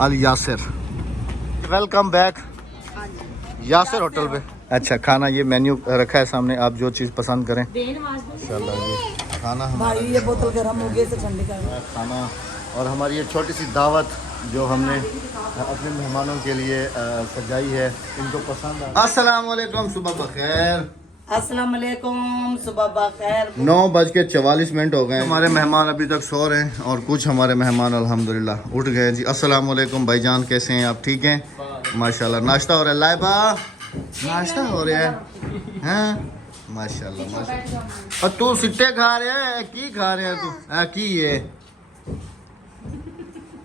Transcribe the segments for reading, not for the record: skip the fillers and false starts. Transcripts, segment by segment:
अल Yasir. Welcome back Yasir hotel पे। अच्छा खाना ये मेन्यू रखा है सामने, आप जो चीज़ पसंद करें इंशाल्लाह। ये खाना हमारा भाई ये बोतल गर्म हो गई से ठंडी कर खाना, और हमारी ये छोटी सी दावत जो हमने अपने मेहमानों के लिए सजाई है, इनको पसंद है। अस्सलाम वालेकुम, सुबह बखैर। अस्सलाम वालेकुम, सुबह बखैर। 9:44 हो गए। हमारे मेहमान अभी तक सो रहे हैं और कुछ हमारे मेहमान अल्हम्दुलिल्लाह उठ गए जी। अस्सलाम वालेकुम भाईजान, कैसे हैं आप? ठीक हैं माशाल्लाह। नाश्ता हो रहा है लाइबा, नाश्ता हो रहा है हैं माशाल्लाह माशाल्लाह। और तू सिट्टे खा रहा है की खा रहा है तू? की है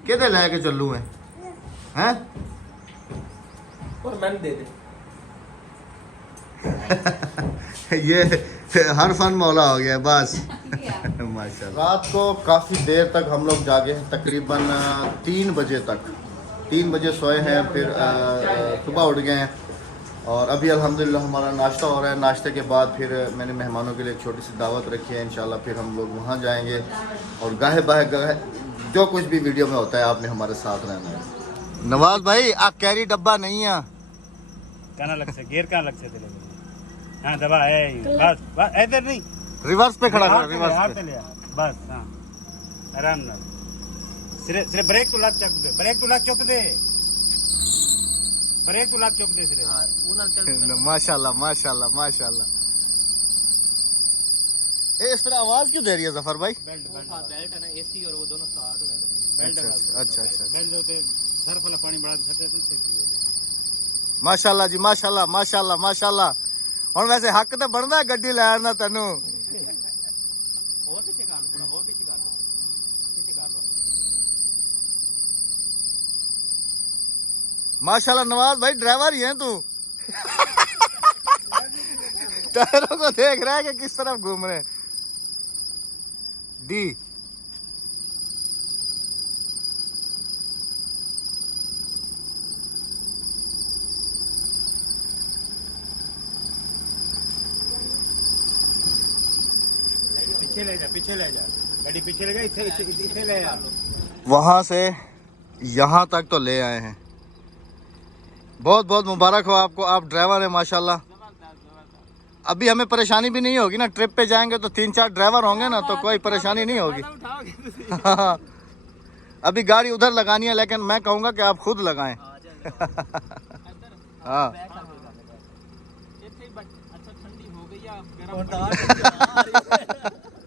किधे लेके चलू है हैं? और मैंने दे दे। ये हर फन मौला हो गया बस। माशाल्लाह। रात को काफ़ी देर तक हम लोग जागे हैं, तकरीबन 3 बजे तक। 3 बजे सोए हैं, फिर सुबह उठ गए हैं और अभी अल्हम्दुलिल्लाह हमारा नाश्ता हो रहा है। नाश्ते के बाद फिर मैंने मेहमानों के लिए एक छोटी सी दावत रखी है, इंशाल्लाह फिर हम लोग वहाँ जाएंगे और गाहे बाहे जो कुछ भी वीडियो में होता है आपने हमारे साथ रहना है। नवाज भाई आप कैरी डब्बा नहीं है कहना लग से गेर कहाँ लग से तेरे हाँ दबा है बस बस इधर नहीं रिवर्स पे खड़ा कर, रिवर्स रिवर्स पे। ले बस हाँ आराम ना सिरे सिरे ब्रेक तो लाग चक दे, ब्रेक तो लाग चक दे, ब्रेक तो लाग चक दे सिरे। माशाल्लाह माशाल्लाह माशाल्लाह। इस तरह आवाज क्यों दे रही है जफर भाई? बेल्ट बेल्ट है ना, एसी और वो दोनों स्टार्ट हो गए। बेल्ट अच्छा अच्छा। बेल्ट होते सर्फ वाला पानी बढ़ा सकते हैं तो सेफ्टी है। माशाल्लाह जी माशाल्लाह माशाल्लाह माशाल्लाह। और वैसे हक तो बनता है गड्डी लैन ना तेनू। और पीछे काट थोड़ा और पीछे काट लो। माशाल्लाह नवाज भाई ड्राइवर ही है तू। टायरों को देख रहा है कि किस तरफ घूम रहे हैं। डी पीछे ले जा गाड़ी पीछे ले जा, इथे ले जा। वहां से यहाँ तक तो ले आए हैं। बहुत बहुत मुबारक हो आपको, आप ड्राइवर हैं माशाल्लाह। अभी हमें परेशानी भी नहीं होगी ना, ट्रिप पे जाएंगे तो 3-4 ड्राइवर होंगे ना तो कोई परेशानी नहीं होगी। अभी गाड़ी उधर लगानी है लेकिन मैं कहूँगा कि आप खुद लगाएं। हाँ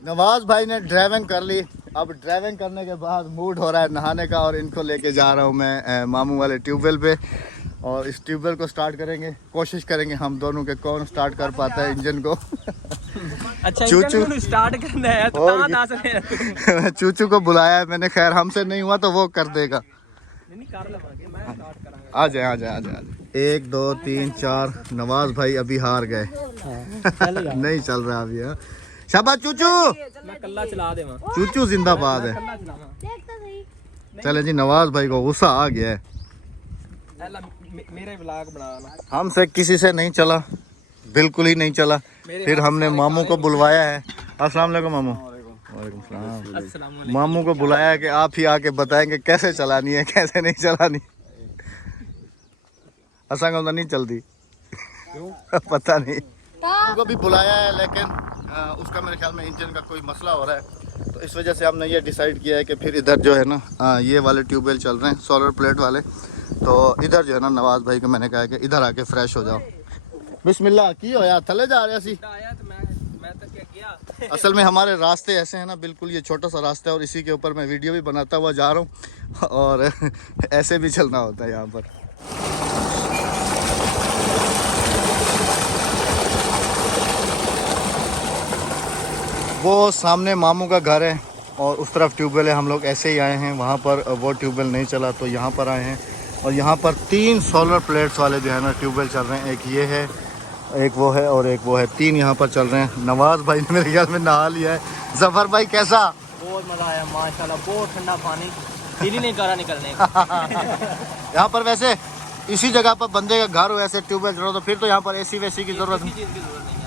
नवाज भाई ने ड्राइविंग कर ली। अब ड्राइविंग करने के बाद मूड हो रहा है नहाने का और इनको लेके जा रहा हूँ मैं मामू वाले ट्यूबवेल पे और इस ट्यूबवेल को स्टार्ट करेंगे। कोशिश करेंगे हम दोनों के कौन स्टार्ट कर पाता है इंजन को। अच्छा चूचू स्टार्ट करना है तो और कहाँ से चूचू को बुलाया है मैंने, खैर हमसे नहीं हुआ तो वो कर देगा। नहीं कर लवांगे, मैं स्टार्ट करांगा। आ जाए आ जाए आ जाए। 1 2 3 4 नवाज भाई अभी हार गए। नहीं चल रहा अभी। हाँ शाबाश चूचू, मैं कल्ला चला देवा, चूचू जिंदाबाद है। कल्ला चलावा। चले जी नवाज भाई को गुस्सा आ गया है। मेरे व्लॉग बनाना। हमसे किसी से नहीं चला, बिल्कुल ही नहीं चला। फिर हमने मामू को बुलवाया है। अस्सलाम वालेकुम मामू। वालेकुम सलाम। अस्सलाम मामू को बुलाया है कि आप ही आके बताएंगे कैसे चलानी है कैसे नहीं चलानी। असा को नहीं चलती पता नहीं। उनको भी बुलाया है लेकिन उसका मेरे ख्याल में इंजन का कोई मसला हो रहा है, तो इस वजह से हमने ये डिसाइड किया है कि फिर इधर जो है ना ये वाले ट्यूबवेल चल रहे हैं सोलर प्लेट वाले, तो इधर जो है ना नवाज भाई को मैंने कहा कि इधर आके फ्रेश हो जाओ। बिस्मिल्लाह की हो यार, थले जा रहे सी। आया तो मैं तो क्या किया। असल में हमारे रास्ते ऐसे हैं ना, बिल्कुल ये छोटा सा रास्ता है और इसी के ऊपर मैं वीडियो भी बनाता हुआ जा रहा हूँ और ऐसे भी चलना होता है यहाँ पर। वो सामने मामू का घर है और उस तरफ ट्यूबवेल है। हम लोग ऐसे ही आए हैं, वहाँ पर वो ट्यूबवेल नहीं चला तो यहाँ पर आए हैं और यहाँ पर 3 सोलर प्लेट्स वाले जो है ना ट्यूबवेल चल रहे हैं। एक ये है, एक वो है और एक वो है। 3 यहाँ पर चल रहे हैं। नवाज भाई ने मेरे ख्याल में नहा लिया है। जफर भाई कैसा? बहुत मजा आया माशाल्लाह, बहुत ठंडा पानी, दिल ही नहीं करा निकलने का। यहाँ पर वैसे इसी जगह पर बंदे का घर हो ऐसे ट्यूबवेल चल रहा तो फिर तो यहाँ पर एसी वैसी की जरूरत नहीं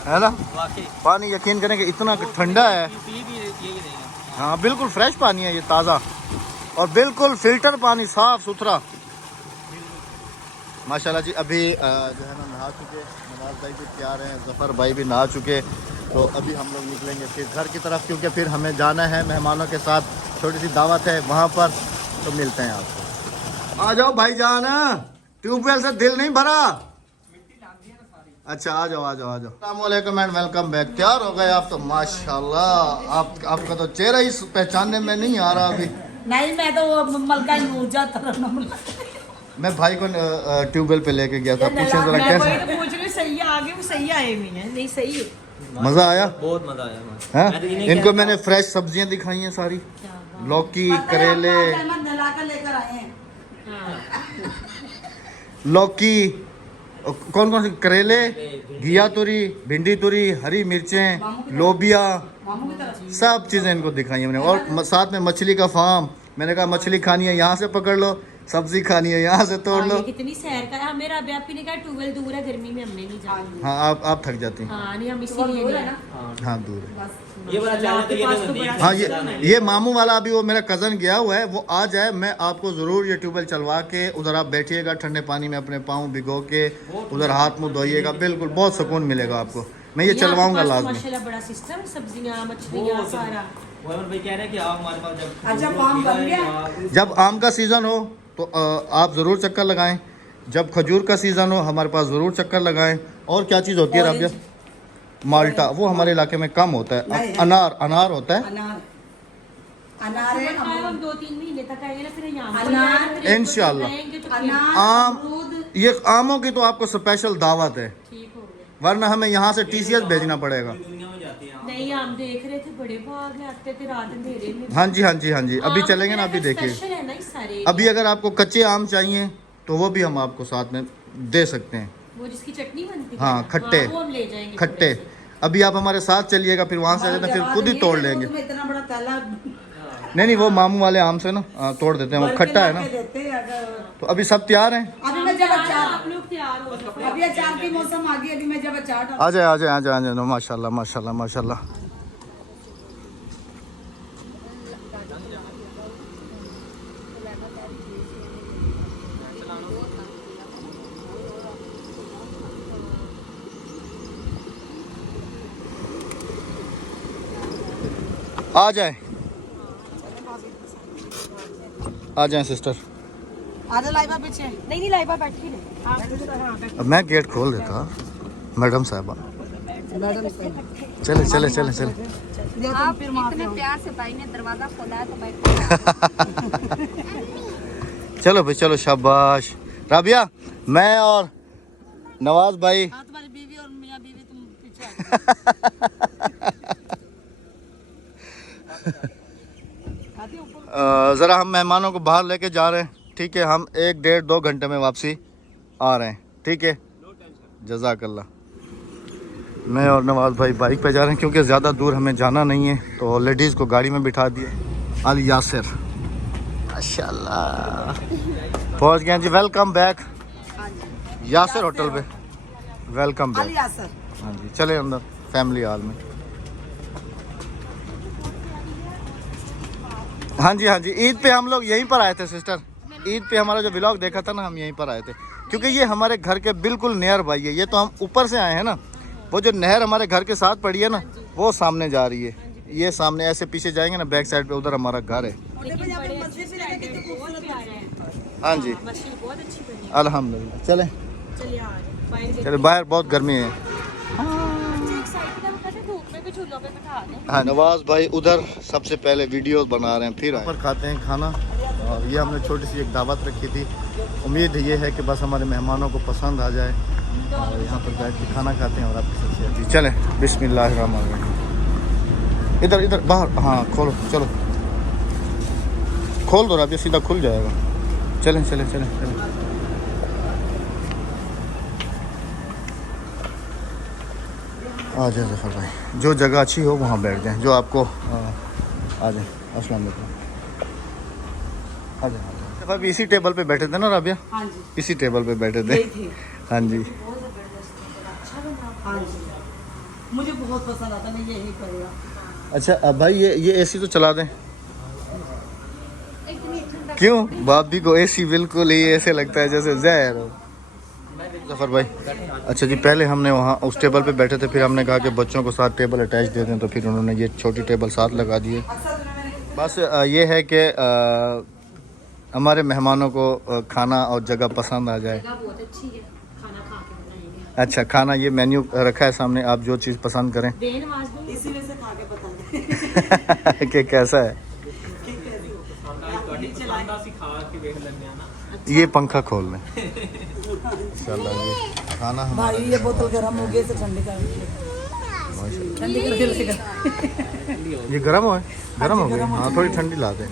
है ना। पानी यकीन करें कि इतना ठंडा है। हाँ बिल्कुल फ्रेश पानी है ये, ताज़ा। और बिल्कुल फिल्टर पानी, साफ सुथरा माशाल्लाह जी। अभी जो है ना नहा चुके, नवाज भाई भी तैयार हैं, जफ़र भाई भी नहा चुके। तो अभी हम लोग निकलेंगे फिर घर की तरफ, क्योंकि फिर हमें जाना है मेहमानों के साथ, छोटी सी दावत है वहाँ पर। तो मिलते हैं आपको। आ जाओ भाईजान, ट्यूबवेल से दिल नहीं भरा। अच्छा आ जाओ आ जाओ आ जाओ। अस्सलामुअलैकुम एंड वेलकम बैक। तैयार हो गए आप तो माशाल्लाह, आपका तो चेहरा ही पहचानने में नहीं आ रहा अभी। नहीं मैं तो वो मलका ही मुझ जाता मैं भाई को ट्यूबवेल पे लेके गया था, पूछे जरा कैसे पूछ रहे सही है, आगे वो सही आए हुए हैं, नहीं सही है। मजा आया? बहुत मजा आया हैं? मैं तो इन्हें इनको कहता मैंने फ्रेश सब्जियां दिखाई हैं सारी, लौकी, करेले, नलाकर लेकर आए हैं। लौकी, कौन कौन से करेले, घिया तुरी, भिंडी तुरी, हरी मिर्चें, लोबिया, मामू की तरफ सब चीज़ें इनको दिखाई हैं मैंने। और साथ में मछली का फार्म। मैंने कहा मछली खानी है यहाँ से पकड़ लो, सब्जी खानी है यहाँ से तोड़ लो। ये कितनी सैर का है। मेरा अभी आपने कहा 12 दूर है, गर्मी में हमने नहीं जाना। हाँ आप थक जाती हैं। हाँ नहीं हम इसीलिए नहीं है। हाँ दूर है। ये वाला चैनल तो ये तो देख हाँ ये मामू वाला अभी वो मेरा कज़न गया हुआ है, वो आ जाए मैं आपको ज़रूर ये ट्यूबवेल चलवा के उधर आप बैठिएगा ठंडे पानी में, अपने पाँव भिगो के उधर हाथ मुँह धोइएगा, बिल्कुल बहुत सुकून मिलेगा आपको। मैं ये चलवाऊँगा लाजमी। माशाल्लाह बड़ा सिस्टम, सब्जियां मछलियां सारा। वो भाई कह रहे हैं कि आप हमारे पास जब अच्छा फार्म बन गया। जब आम का सीज़न हो तो आप ज़रूर चक्कर लगाएं, जब खजूर का सीज़न हो हमारे पास ज़रूर चक्कर लगाएं। और क्या चीज़ होती है राबिया? माल्टा, वो हमारे इलाके में कम होता है। अनार होता है। अनार है, हम 2-3 महीने तक आएंगे ना, फिर यहाँ अनार, इंशाल्लाह। अनार, आम, अमरूद। ये आमों की तो आपको स्पेशल दावत है, ठीक हो गया। वरना हमें यहाँ से TCS भेजना पड़ेगा। दुनिया में जाते हैं नहीं हम देख रहे थे बड़े भाग में आते थे रात अंधेरे में। हाँ जी हाँ जी हाँ जी, अभी आम चलेंगे ना, वगैरह अभी का देखिए। स्पेशल है ना इस सारे। अभी अगर आपको कच्चे आम चाहिए तो वो भी हम आपको साथ में दे सकते हैं। वो जिसकी चटनी बनती है हाँ, ना, खट्टे। वो हम ले जाएंगे खट्टे, अभी आप हमारे साथ चलिएगा, फिर वहाँ से आ जाते हैं, फिर खुद ही तोड़ लेंगे। उसमें इतना बड़ा तालाब नहीं वो मामू वाले आम से ना तोड़ देते हैं, वो खट्टा है ना। देते हैं अगर। तो अभी सब तैयार हैं? अभी मैं जब आप अचार, लोग तैयार हो जाओ। अभी अचार की मौसम आ गई, अभी मैं जब अचार डाल- आ जाए आ जाए आ जाए आ जाए। माशाल्लाह माशाल्लाह माशाल्लाह। आ जाए आ जाए सिस्टर। आजा लाइबा पीछे। नहीं लाइबा बैठी है। अब मैं गेट खोल देता मैडम साहबा। चले चले चले चले। आप इतने प्यार से भाई ने दरवाजा खोला है तो बैठ चलो भाई चलो, शाबाश। राबिया, मैं और नवाज भाई हाँ तुम्हारी बीवी और मियाँ बीवी तुम पीछे ज़रा हम मेहमानों को बाहर लेके जा रहे हैं, ठीक है? हम 1-1.5-2 घंटे में वापसी आ रहे हैं, ठीक है? जज़ाकल्लाह। मैं और नवाज भाई बाइक पे जा रहे हैं क्योंकि ज़्यादा दूर हमें जाना नहीं है, तो लेडीज़ को गाड़ी में बिठा दिए। अल यासिर माशाल्लाह पहुँच गए जी। वेलकम बैक यासिर होटल पे, वेलकम बैक। अलिया सर। हाँ जी, चले अंदर फैमिली हॉल में। हाँ जी हाँ जी, ईद पे हम लोग यहीं पर आए थे सिस्टर। ईद पे हमारा जो व्लॉग देखा था ना, हम यहीं पर आए थे क्योंकि ये हमारे घर के बिल्कुल नियर बाई है। ये तो हम ऊपर से आए हैं ना, वो जो नहर हमारे घर के साथ पड़ी है ना, वो सामने जा रही है। ये सामने ऐसे पीछे जाएंगे ना, बैक साइड पे उधर हमारा घर है। हाँ जी मछली बहुत अच्छी बनी अल्हम्दुलिल्लाह। चले है। चलिए आ रहे हैं। चले, बाहर बहुत गर्मी है। धूप में भी झूलों पे बिठा दें। हाँ, नवाज भाई उधर सबसे पहले वीडियो बना रहे हैं, फिर ऊपर खाते हैं खाना। और ये हमने छोटी सी एक दावत रखी थी, उम्मीद ये है कि बस हमारे मेहमानों को पसंद आ जाए और यहाँ पर बैठ के खाना खाते हैं और आपके साथ शेयर भी। चलें बिस्मिल्लाहिर्रहमानिर्रहीम। इधर इधर बाहर, हाँ खोलो, चलो खोल दो, अभी सीधा खुल जाएगा। चलें चलें चलें चलें। आ जाए जफ़र भाई, जो जगह अच्छी हो वहाँ बैठ जाएं, जो आपको आ जाए। अस्सलाम वालेकुम। आ जाए भाई, इसी टेबल पे बैठे थे ना राबिया? हाँ जी इसी टेबल पे बैठे थे। यही थे। हाँ जी हाँ जी, मुझे बहुत पसंद आता, मैं यही करूँगा। अच्छा अब भाई ये AC तो चला दें। क्यों भाभी को एसी बिल्कुल ही ऐसे लगता है जैसे जहर हो। जफर भाई अच्छा जी, पहले हमने वहाँ उस टेबल पे बैठे थे, फिर हमने कहा कि बच्चों को साथ टेबल अटैच दे दें, तो फिर उन्होंने ये छोटी टेबल साथ लगा दी है। बस ये है कि हमारे मेहमानों को खाना और जगह पसंद आ जाए। बहुत अच्छी है, खाना खा के बताएंगे। अच्छा, खाना ये मेन्यू रखा है सामने, आप जो चीज़ पसंद करें। बेनवाज दो। इसी में से खा के पता कि कैसा है। ये पंखा खोल लें। चलो जी, खाना भाई ये बोतल गर्म हो गई से ठंडी कर ठंडी कर देगा। ये गर्म हो गई। हाँ थोड़ी ठंडी ला दें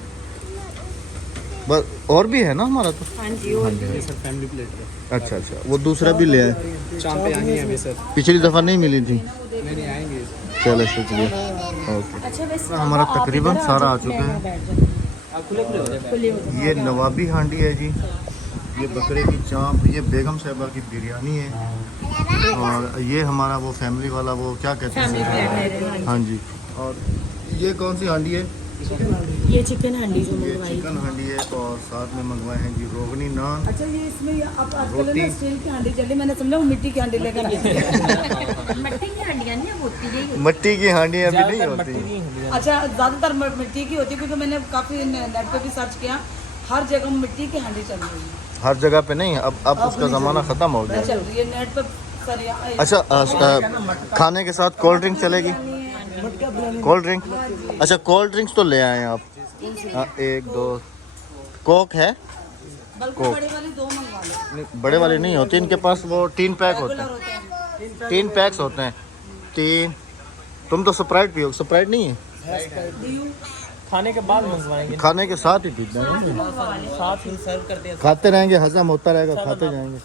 बस। और भी है ना हमारा तो। हाँ जी, और सर फैमिली प्लेट है। अच्छा अच्छा, वो दूसरा भी ले आए। शाम पे आनी है अभी सर। पिछली दफ़ा नहीं मिली थी। नहीं आएंगे। चलो शुक्रिया। ओके, अच्छा वैसे हमारा तकरीबन सारा आ चुका है। खुले खुले हो जाए। ये नवाबी हांडी है जी, ये बकरे की चाँप, ये बेगम साहिबा की बिरयानी है, और ये हमारा वो फैमिली वाला वो क्या कहते हैं। हाँ जी, और ये कौन सी हांडी है। ये चिकन हांडी जो ये मंगवाई चिकन हांडी है, और साथ में मंगवाए हैं जी रोगनी नान। अच्छा ये इसमें ये अब आजकल रोटी। ना स्टील की हांडी चली, मैंने समझा वो मिट्टी की हांडी लेकर आई। मट्टी की हांडियाँ नहीं होती यही होती। मिट्टी की हांडी अभी नहीं होती। अच्छा ज्यादातर मिट्टी की होती है, क्योंकि मैंने काफी नेट पे भी सर्च किया, हर जगह मिट्टी की हांडी चल रही है। हर जगह पे नहीं, अब उसका ज़माना ख़त्म हो गया। चल रही है नेट पे सर। अच्छा खाने के साथ कोल्ड ड्रिंक चलेगी। कोल्ड ड्रिंक, अच्छा कोल्ड ड्रिंक्स तो ले आए आप। हाँ, 1 2 कोक है। बल्कि बड़े वाली 2 मंगवा लो। नहीं, बड़े वाले नहीं होते इनके पास, वो 3 पैक होते हैं। 3 पैक्स होते हैं 3। तुम तो स्प्राइट पियो, स्प्राइट नहीं है। खाने के बाद मंगवाएंगे, खाने के साथ ही पीते हैं, साथ ही सर्व करते हैं। खाते रहेंगे, हजम होता रहेगा, खाते जाएंगे।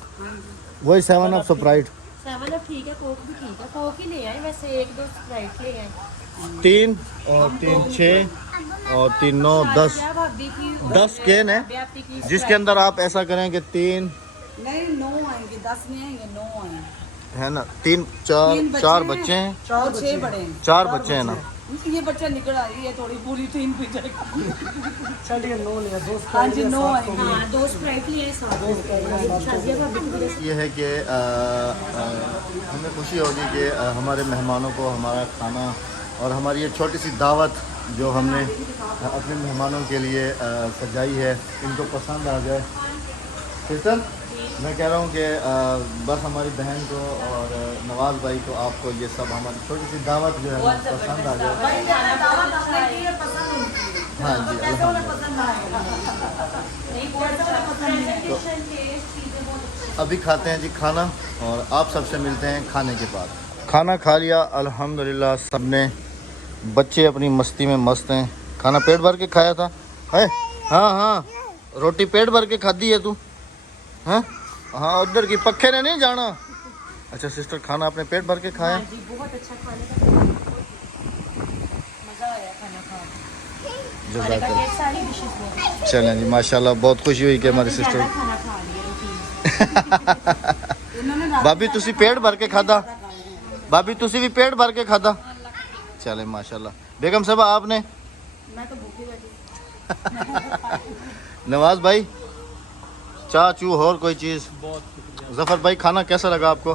वही 7 अप स्प्राइट। 7 अप ठीक है, कोक भी ठीक है। कोक ही ले आए वैसे, 1 2 स्प्राइट ले आए। 3 और 3 6 और 3 9 10 भाभी की 10 कैन है, व्यापी की जिसके अंदर आप ऐसा करें कि 3 नहीं 9 आएंगे, 10 नहीं आएंगे, 9 आएंगे। है ना, 3 4 बच्चे हैं, 6 बड़े हैं। 4 बच्चे हैं ना। ये बच्चा निकल आई है, थोड़ी पूरी 3 पी जाएगा। चलिए 9 लिया, 2 हाँ जी 9 आएंगे। हाँ 2 स्प्राइट ले आए, 7 शाजिया भाभी की वजह से। ये है कि हमें खुशी होगी कि हमारे मेहमानों को हमारा खाना और हमारी ये छोटी सी दावत जो हमने अपने मेहमानों के लिए सजाई है, इनको पसंद आ जाए। सिस्टर मैं कह रहा हूँ कि बस हमारी बहन को और नवाज़ भाई को, आपको ये सब हमारी छोटी सी दावत जो है पसंद आ जाए। हाँ जी अल्हम्दुलिल्लाह। अभी खाते हैं जी खाना, और आप सबसे मिलते हैं खाने के बाद। खाना खा लिया अल्हम्दुलिल्लाह सब ने, बच्चे अपनी मस्ती में मस्त हैं। खाना पेट भर के खाया था है। हाँ हाँ, रोटी पेट भर के खाधी है तू। हैं हाँ, उधर की पक्के ने नहीं जाना। अच्छा सिस्टर, खाना अपने पेट भर के खाया। जी बहुत अच्छा खाने का मज़ा आया खाना खा के। जज़ाकल्लाह। ये सारी डिशेस बहुत अच्छी। चलें जी माशाल्लाह, बहुत खुशी हुई कि हमारी सिस्टर। ज़्यादा खाना खा लिया रोटी। भाभी तुसी पेट भर के खादा, भाभी तुसी भी पेट भर के खादा। चले माशाल्लाह। बेगम साहब आपने। मैं तो भूखी बैठी। नवाज भाई चाचू और कोई चीज़। जफर भाई खाना कैसा लगा आपको।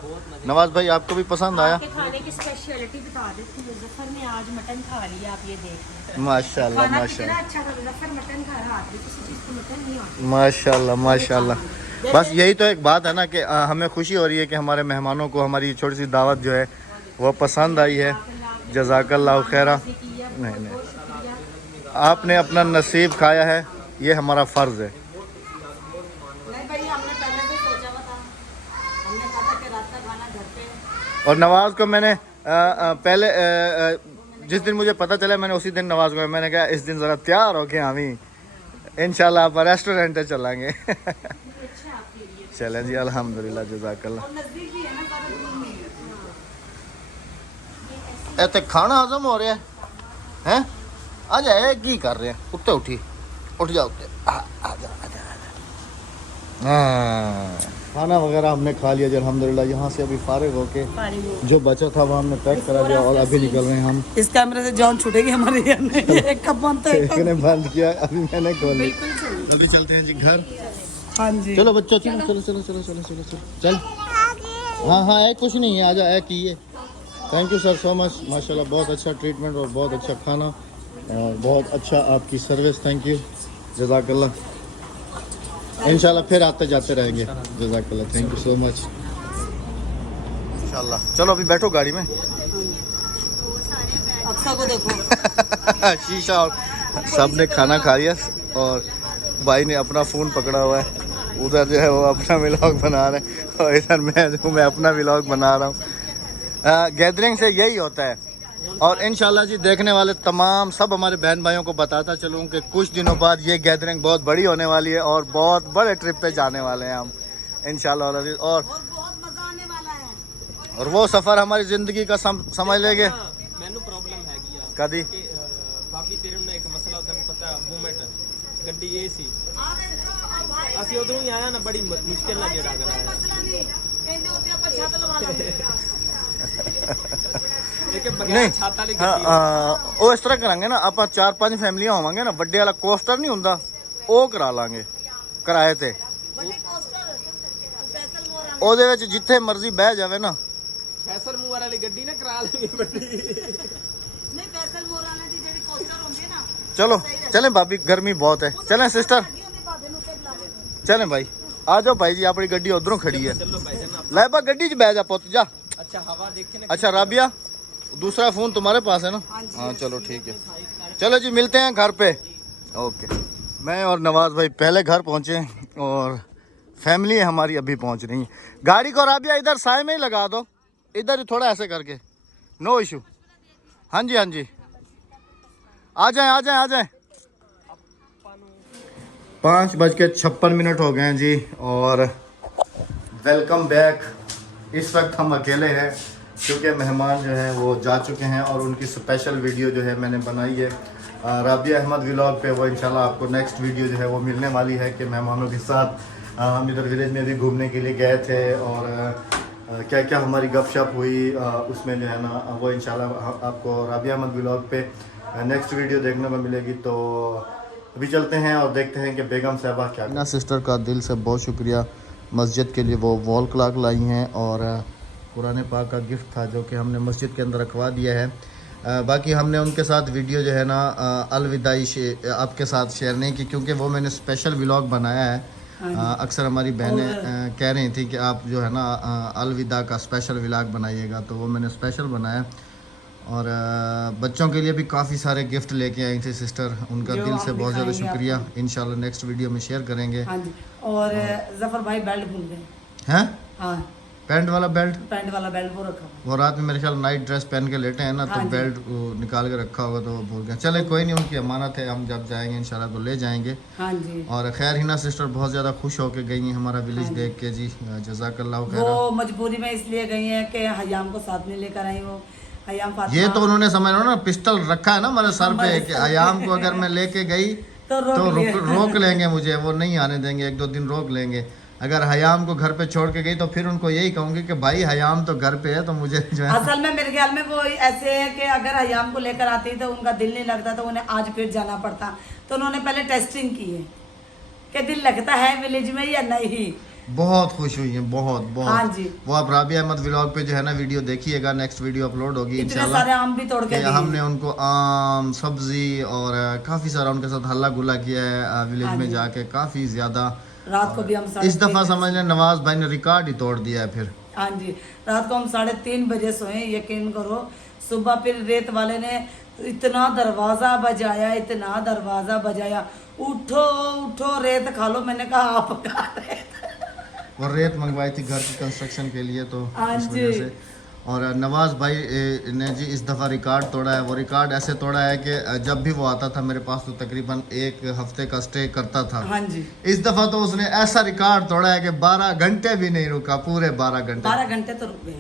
नवाज भाई आपको भी पसंद आया। आपके खाने की स्पेशलिटी बता देती हूँ। जफर ने आज मटन खा लिया, आप ये देखिए। माशाल्लाह खाना माशाल्लाह कितना अच्छा था। जफर मटन खा रहा है, किसी चीज़ को मटन नहीं आता। माशाल्लाह माशाल्लाह। बस यही तो एक बात है ना कि हमें खुशी हो रही है कि हमारे मेहमानों को हमारी छोटी सी दावत जो है वो पसंद आई है। जज़ाकल्लाह खैरा। नहीं नहीं, आपने अपना नसीब खाया है, ये हमारा फ़र्ज़ है। नहीं भाई, हमने पहले से सोचा हुआ था, हमने कहा था कि रात का खाना घर पे। और नवाज़ को मैंने पहले जिस दिन मुझे पता चला, मैंने उसी दिन नवाज़ को मैंने कहा इस दिन ज़रा तैयार हो के हम ही इंशाल्लाह आप रेस्टोरेंट चलाएँगे। चलें जी अल्हम्दुलिल्लाह जज़ाकल्लाह। ऐसे खाना हजम हो रहा है आ जाए की कर रहे हैं। उत्ते उठी, उठ जाओ उत्ते, आजा। हाँ खाना वगैरह हमने खा लिया जी अल्हम्दुलिल्लाह। यहाँ से अभी फारिग होके जो बचा था वो हमने पैक करा दिया, और अभी निकल रहे हैं हम। इस कैमरे से जान छूटेगी हमारे यहाँ। एक कप बंद था, एक ने बंद किया, अभी मैंने खोल लिया। बिल्कुल अभी चलते हैं जी घर। हाँ जी चलो बच्चों, चलो चलो चलो चलो चलो चलो चलो चल। हाँ हाँ, एक कुछ नहीं है, आजा एक ही है। Thank you sir so much, माशाल्लाह बहुत अच्छा ट्रीटमेंट और बहुत अच्छा खाना और बहुत अच्छा आपकी सर्विस। थैंक यू, जज़ाकल्लाह। इंशाल्लाह फिर आते जाते रहेंगे। जज़ाकल्लाह, थैंक यू सो मच। इंशाल्लाह चलो अभी बैठो गाड़ी में। अक्सा को देखो शीशा और सबने खाना खा लिया और भाई ने अपना फ़ोन पकड़ा हुआ है। उधर जो है वो अपना व्लॉग बना रहे हैं और इधर मैं अपना व्लॉग बना रहा हूँ। गैदरिंग से यही होता है और इंशाल्लाह जी देखने वाले तमाम सब हमारे बहन भाइयों को बताता चलूँ कि कुछ दिनों बाद ये गैदरिंग बहुत बड़ी होने वाली है और बहुत बड़े ट्रिप पे जाने वाले हैं हम इंशाल्लाह। और बहुत मजा आने वाला है और वो सफ़र हमारी ज़िंदगी का समझ लेंगे। मैनू प्रॉब्लम हैगी आ कदी कि भाभी तेरे ਨੂੰ ਇੱਕ ਮਸਲਾ ਤੈਨੂੰ ਪਤਾ ਮੂਵਮੈਂਟ ਗੱਡੀ ਇਹ ਸੀ ਅਸੀਂ ਉਧਰੋਂ ਹੀ ਆਇਆ ਨਾ ਬੜੀ ਮੁਸ਼ਕਿਲ ਨਾਲ ਜਿਹੜਾ ਕਰਾਇਆ ਕਹਿੰਦੇ ਉੱਤੇ ਆਪਾਂ ਛੱਤ ਲਵਾ ਲਾਂਗੇ ਲੇਕਿਨ ਬਗੈਰ ਛੱਤ ਵਾਲੀ ਗੱਡੀ ਉਹ ਇਸ ਤਰ੍ਹਾਂ ਕਰਾਂਗੇ ਨਾ, ਆਪਾਂ 4-5 ਫੈਮਲੀਆਂ ਹੋਵਾਂਗੇ ਨਾ, ਵੱਡੇ ਵਾਲਾ ਕੋਸਟਰ ਨਹੀਂ ਹੁੰਦਾ ਉਹ ਕਰਾ ਲਾਂਗੇ ਕਿਰਾਏ ਤੇ। ਉਹਦੇ ਵਿੱਚ ਜਿੱਥੇ ਮਰਜ਼ੀ ਬਹਿ ਜਾਵੇ ਨਾ। ਫੈਸਲ ਮੂਵਰ ਵਾਲੀ ਗੱਡੀ ਨਾ ਕਰਾ ਲਾਂਗੇ ਵੱਡੀ। ਨਹੀਂ ਫੈਸਲ ਮੋਰ ਵਾਲੇ ਦੀ ਜਿਹੜੀ ਕੋਸਟਰ ਹੁੰਦੀ ਨਾ। चलो चलें भाभी, गर्मी बहुत है। चलें सिस्टर, चलें भाई, आ जाओ भाई जी, अपनी गड्डी उधरों खड़ी है। लै बा गड्डी च बैठ जा पुत जा। अच्छा हवा देखे ना। अच्छा राबिया, दूसरा फोन तुम्हारे पास है ना? हाँ चलो ठीक है, चलो जी मिलते हैं घर पे। ओके, मैं और नवाज भाई पहले घर पहुंचे और फैमिली हमारी अभी पहुंच रही है। गाड़ी को राबिया इधर साए में ही लगा दो, इधर ही थोड़ा ऐसे करके, नो इशू। हाँ जी हाँ जी, आ जाएं आ जाएं आ जाएं। 5:56 हो गए हैं जी और वेलकम बैक। इस वक्त हम अकेले हैं क्योंकि मेहमान जो हैं वो जा चुके हैं और उनकी स्पेशल वीडियो जो है मैंने बनाई है राबिया अहमद व्लॉग पे। वो इंशाल्लाह आपको नेक्स्ट वीडियो जो है वो मिलने वाली है कि मेहमानों के साथ हम इधर विलेज में भी घूमने के लिए गए थे और क्या क्या हमारी गपशप हुई उसमें जो है ना वो इंशाल्लाह आपको राबिया अहमद व्लॉग पे नेक्स्ट वीडियो देखने को मिलेगी। तो अभी चलते हैं और देखते हैं कि बेगम साहबा क्या। ना सिस्टर का दिल से बहुत शुक्रिया, मस्जिद के लिए वो वॉल क्लॉक लाई हैं और कुरान पाक का गिफ्ट था जो कि हमने मस्जिद के अंदर रखवा दिया है। बाकी हमने उनके साथ वीडियो जो है ना अलविदाई आपके साथ शेयर नहीं की क्योंकि वो मैंने स्पेशल व्लॉग बनाया है। अक्सर हमारी बहनें कह रही थी कि आप जो है ना अलविदा का स्पेशल व्लॉग बनाइएगा, तो वो मैंने स्पेशल बनाया। और बच्चों के लिए भी काफ़ी सारे गिफ्ट लेके आई थी सिस्टर, उनका दिल से बहुत ज़्यादा शुक्रिया। इंशाल्लाह नेक्स्ट वीडियो में शेयर करेंगे। हाँ जी, और जफर भाई बेल्ट भूल गए हैं? हाँ, पैंट वाला बेल्ट वो रखा। वो रात में मेरे ख्याल नाइट ड्रेस पहन के लेटे हैं ना, तो बेल्ट निकाल के रखा होगा तो वो भूल गए। चले कोई नहीं, उनकी अमानत है, हम जब जाएंगे इंशाल्लाह तो ले जाएंगे। हाँ जी। और खैर हिना सिस्टर बहुत ज़्यादा खुश होके गई हैं हमारा विलेज देख के जी, जज़ाकल्लाह खैर। वो मजबूरी में इसलिए गई हैं कि हयाम को साथ में लेकर आई। वो हयाम फातिमा, ये तो उन्होंने समझ लो ना पिस्टल रखा है ना मेरे सर पे कि हयाम को अगर मैं लेके गई तो रोक लेंगे मुझे, वो नहीं आने देंगे, 1-2 दिन रोक लेंगे। अगर हयाम को घर पे छोड़ के गई तो फिर उनको यही कहूंगी कि भाई हयाम तो घर पे है तो मुझे जो है। असल में मेरे ख्याल में वो ऐसे है कि अगर हयाम को लेकर आती तो उनका दिल नहीं लगता, तो उन्हें आज फिर जाना पड़ता। तो उन्होंने पहले टेस्टिंग की है कि दिल लगता है विलेज में या नहीं। बहुत खुश हुई है, बहुत बहुत। हाँ जी। वो आप राबिया अहमद व्लॉग पे जो है ना वीडियो देखिएगा, नेक्स्ट वीडियो अपलोड होगी इंशाल्लाह। सारे आम भी तोड़ के दिए। हमने उनको आम सब्जी और काफ़ी सारा उनके साथ हल्ला गुल्ला किया है विलेज में जाके, काफ़ी ज़्यादा। रात को भी हम इस दफ़ा समझ लें नवाज भाई ने रिकॉर्ड ही तोड़ दिया है फिर। हाँ जी, रात को हम 3:30 बजे सोए, यकीन करो। सुबह फिर रेत वाले ने इतना दरवाज़ा बजाया, इतना दरवाज़ा बजाया, उठो उठो रेत खा लो। मैंने कहा आप खा रहे और रेत मंगवाई थी घर की कंस्ट्रक्शन के लिए, तो इस वजह से। और नवाज भाई ने जी इस दफ़ा रिकॉर्ड तोड़ा है। वो रिकॉर्ड ऐसे तोड़ा है कि जब भी वो आता था मेरे पास तो तकरीबन 1 हफ्ते का स्टे करता था। हाँ जी। इस दफ़ा तो उसने ऐसा रिकॉर्ड तोड़ा है कि 12 घंटे भी नहीं रुका, पूरे 12 घंटे। 12 घंटे तो रुक गए।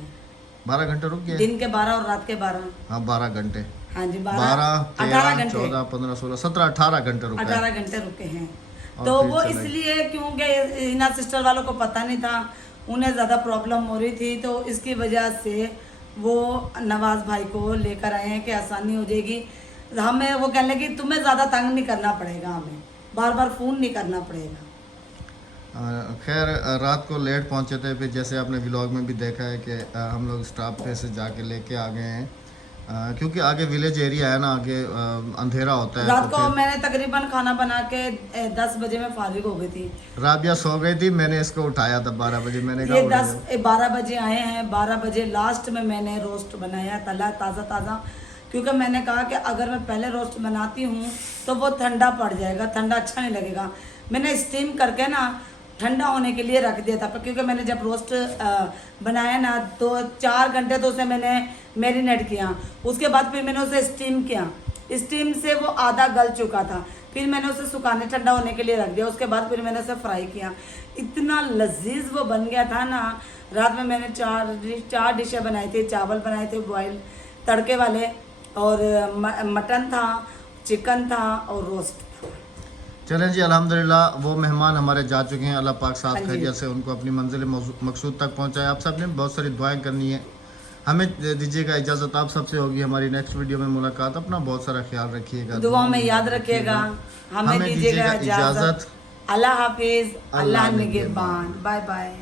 12 घंटे रुक गए, दिन के 12 और रात के 12। हाँ 12 घंटे। हाँ जी, 12, 13, 14, 15, 16, 17, 18 घंटे रुके। 18 घंटे रुके हैं। तो वो इसलिए क्योंकि हिना सिस्टर वालों को पता नहीं था, उन्हें ज़्यादा प्रॉब्लम हो रही थी, तो इसकी वजह से वो नवाज भाई को लेकर आए हैं कि आसानी हो जाएगी हमें। वो कहने लगी तुम्हें ज़्यादा तंग नहीं करना पड़ेगा हमें, बार बार फ़ोन नहीं करना पड़ेगा। खैर रात को लेट पहुंचे थे, फिर जैसे आपने व्लॉग में भी देखा है कि हम लोग स्टॉप पे से जाके लेके आ गए हैं, क्योंकि आगे विलेज एरिया है ना, आगे अंधेरा होता है। रात तो को फिर मैंने तकरीबन खाना बना के 10 बजे में फारिग हो गई थी। राबिया सो गई थी, मैंने इसको उठाया था 12 बजे। मैंने ये कहा 12 बजे आए हैं, 12 बजे लास्ट में मैंने रोस्ट बनाया, तला ताज़ा, क्योंकि मैंने कहा कि अगर मैं पहले रोस्ट बनाती हूँ तो वो ठंडा पड़ जाएगा, ठंडा अच्छा नहीं लगेगा। मैंने स्टीम करके ना ठंडा होने के लिए रख दिया था, क्योंकि मैंने जब रोस्ट बनाया ना तो 4 घंटे तो उसे मैंने मैरिनेट किया, उसके बाद फिर मैंने उसे स्टीम किया। स्टीम से वो आधा गल चुका था, फिर मैंने उसे सुखाने ठंडा होने के लिए रख दिया, उसके बाद फिर मैंने उसे फ्राई किया। इतना लजीज वो बन गया था ना। रात में मैंने 4 डिशें बनाई थी, चावल बनाए थे बॉयल तड़के वाले, और मटन था, चिकन था और रोस्ट था। चलें जी, अल्हम्दुलिल्लाह वो मेहमान हमारे जा चुके हैं। अल्लाह पाक साथ हाँ जी। खैरियत से उनको अपनी मंजिल मकसूद तक पहुंचाए। आप सब ने बहुत सारी दुआएं करनी है। हमें दीजिएगा इजाज़त, आप सबसे होगी हमारी नेक्स्ट वीडियो में मुलाकात। अपना बहुत सारा ख्याल रखिएगा, दुआ में याद रखिएगा। हमें दीजिएगा इजाज़त। अल्लाह हाफिज, अल्लाह निगहबान। Bye bye.